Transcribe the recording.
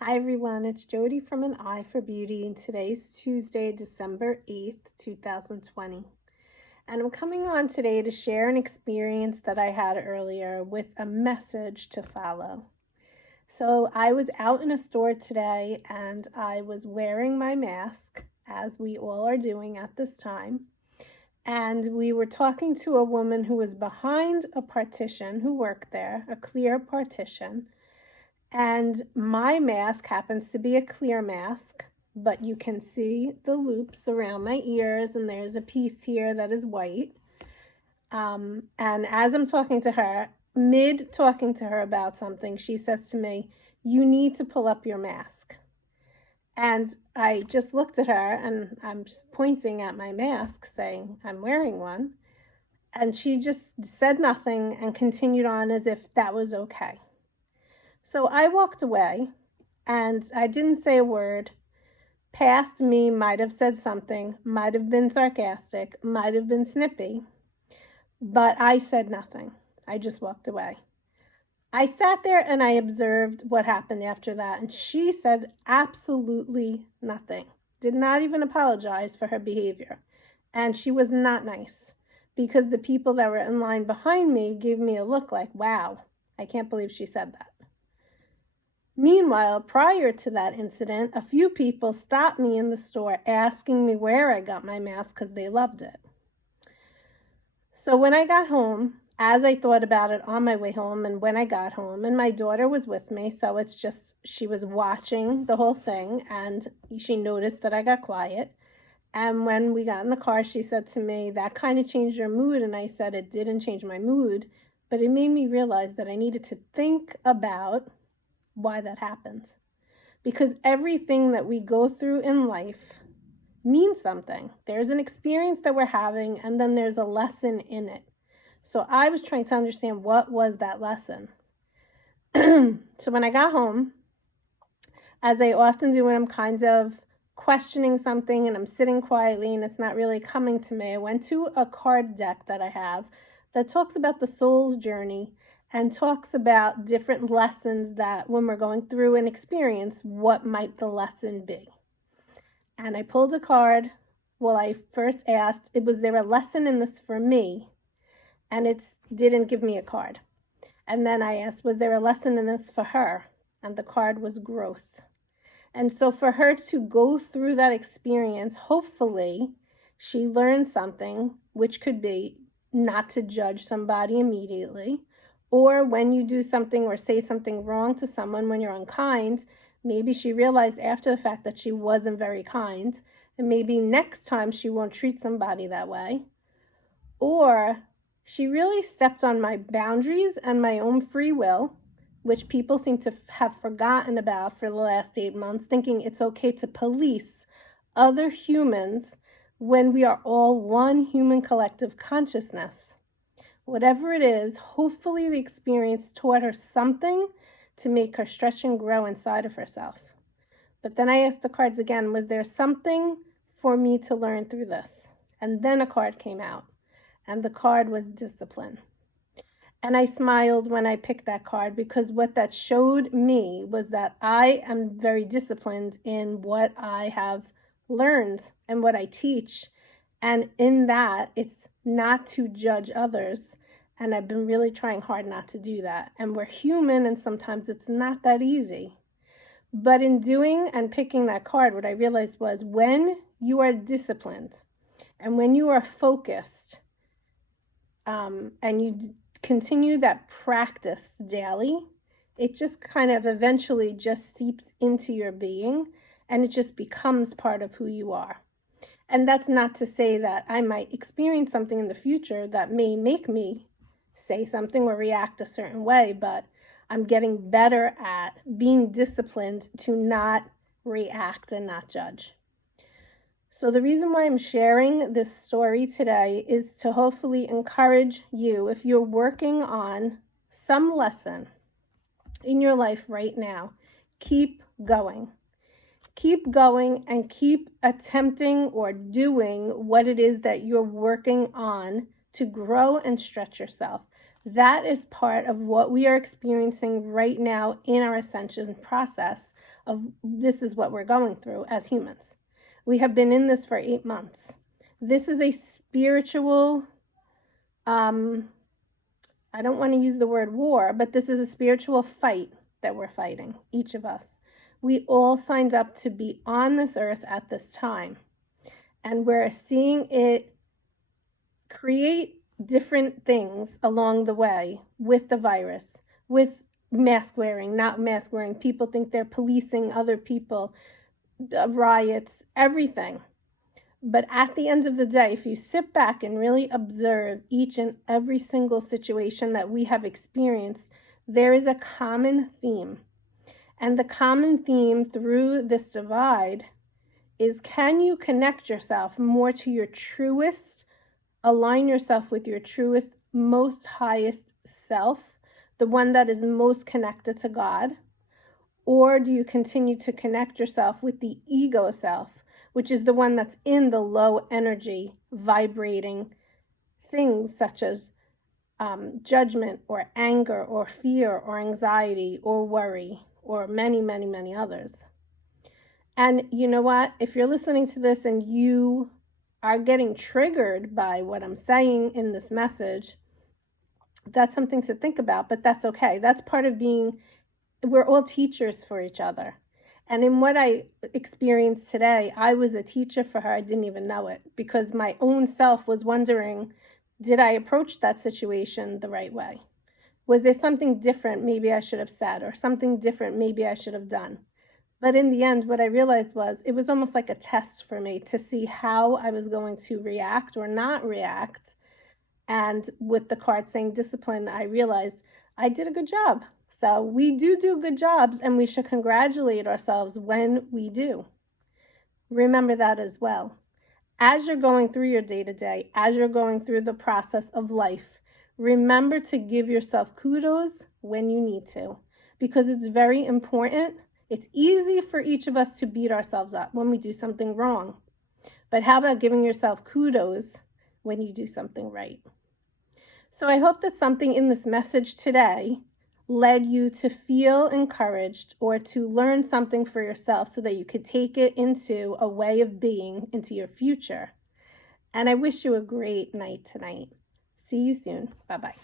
Hi everyone, it's Jody from An Eye for Beauty, and today's Tuesday, December 8th, 2020. And I'm coming on today to share an experience that I had earlier with a message to follow. So I was out in a store today and I was wearing my mask, as we all are doing at this time. And we were talking to a woman who was behind a partition who worked there, a clear partition, and my mask happens to be a clear mask, but you can see the loops around my ears, and there's a piece here that is white. And as I'm talking to her, mid talking to her about something, she says to me, "You need to pull up your mask." And I just looked at her and I'm just pointing at my mask, saying, "I'm wearing one." And she just said nothing and continued on as if that was okay. So I walked away and I didn't say a word. Past me might have said something, might have been sarcastic, might have been snippy, but I said nothing. I just walked away. I sat there and I observed what happened after that, and she said absolutely nothing. Did not even apologize for her behavior. And she was not nice because the people that were in line behind me gave me a look like, wow, I can't believe she said that. Meanwhile, prior to that incident, a few people stopped me in the store asking me where I got my mask because they loved it. So when I got home, as I thought about it on my way home and when I got home, and my daughter was with me, so it's just she was watching the whole thing and she noticed that I got quiet. And when we got in the car, she said to me, "That kind of changed your mood." And I said, "It didn't change my mood, but it made me realize that I needed to think about why that happens." Because everything that we go through in life means something. There's an experience that we're having, and then there's a lesson in it. So I was trying to understand what was that lesson. So when I got home, as I often do when I'm kind of questioning something and I'm sitting quietly and it's not really coming to me, I went to a card deck that I have that talks about the soul's journey and talks about different lessons that when we're going through an experience, what might the lesson be? And I pulled a card. Well, I first asked, was there a lesson in this for me? And it didn't give me a card. And then I asked, was there a lesson in this for her? And the card was growth. And so for her to go through that experience, hopefully she learned something, which could be not to judge somebody immediately, or when you do something or say something wrong to someone when you're unkind, maybe she realized after the fact that she wasn't very kind, and maybe next time she won't treat somebody that way. Or she really stepped on my boundaries and my own free will, which people seem to have forgotten about for the last 8 months, thinking it's okay to police other humans when we are all one human collective consciousness. Whatever it is, hopefully the experience taught her something to make her stretch and grow inside of herself. But then I asked the cards again, was there something for me to learn through this? And then a card came out, and the card was discipline. And I smiled when I picked that card because what that showed me was that I am very disciplined in what I have learned and what I teach. And in that, it's not to judge others. And I've been really trying hard not to do that. And we're human, and sometimes it's not that easy. But in doing and picking that card, what I realized was when you are disciplined and when you are focused, and you continue that practice daily, it just kind of eventually just seeps into your being and it just becomes part of who you are. And that's not to say that I might experience something in the future that may make me say something or react a certain way, but I'm getting better at being disciplined to not react and not judge. So the reason why I'm sharing this story today is to hopefully encourage you, if you're working on some lesson in your life right now, keep going. Keep going and keep attempting or doing what it is that you're working on to grow and stretch yourself. That is part of what we are experiencing right now in our ascension process of this is what we're going through as humans. We have been in this for 8 months. This is a spiritual, I don't want to use the word war, but this is a spiritual fight that we're fighting, each of us. We all signed up to be on this earth at this time. And we're seeing it create different things along the way with the virus, with mask wearing, not mask wearing. People think they're policing other people, riots, everything. But at the end of the day, if you sit back and really observe each and every single situation that we have experienced, there is a common theme. And the common theme through this divide is, can you connect yourself more to your truest, align yourself with your truest, most highest self, the one that is most connected to God? Or do you continue to connect yourself with the ego self, which is the one that's in the low energy, vibrating things such as judgment or anger or fear or anxiety or worry or many, many, many others? And you know what? If you're listening to this and you are getting triggered by what I'm saying in this message, that's something to think about, but that's okay. That's part of being, we're all teachers for each other. And in what I experienced today, I was a teacher for her. I didn't even know it, because my own self was wondering, did I approach that situation the right way? Was there something different maybe I should have said, or something different maybe I should have done? But in the end, what I realized was it was almost like a test for me to see how I was going to react or not react. And with the card saying discipline, I realized I did a good job. So we do good jobs, and we should congratulate ourselves when we do. Remember that as well. As you're going through your day-to-day, as you're going through the process of life, remember to give yourself kudos when you need to, because it's very important. It's easy for each of us to beat ourselves up when we do something wrong. But how about giving yourself kudos when you do something right? So I hope that something in this message today led you to feel encouraged or to learn something for yourself so that you could take it into a way of being into your future. And I wish you a great night tonight. See you soon. Bye-bye.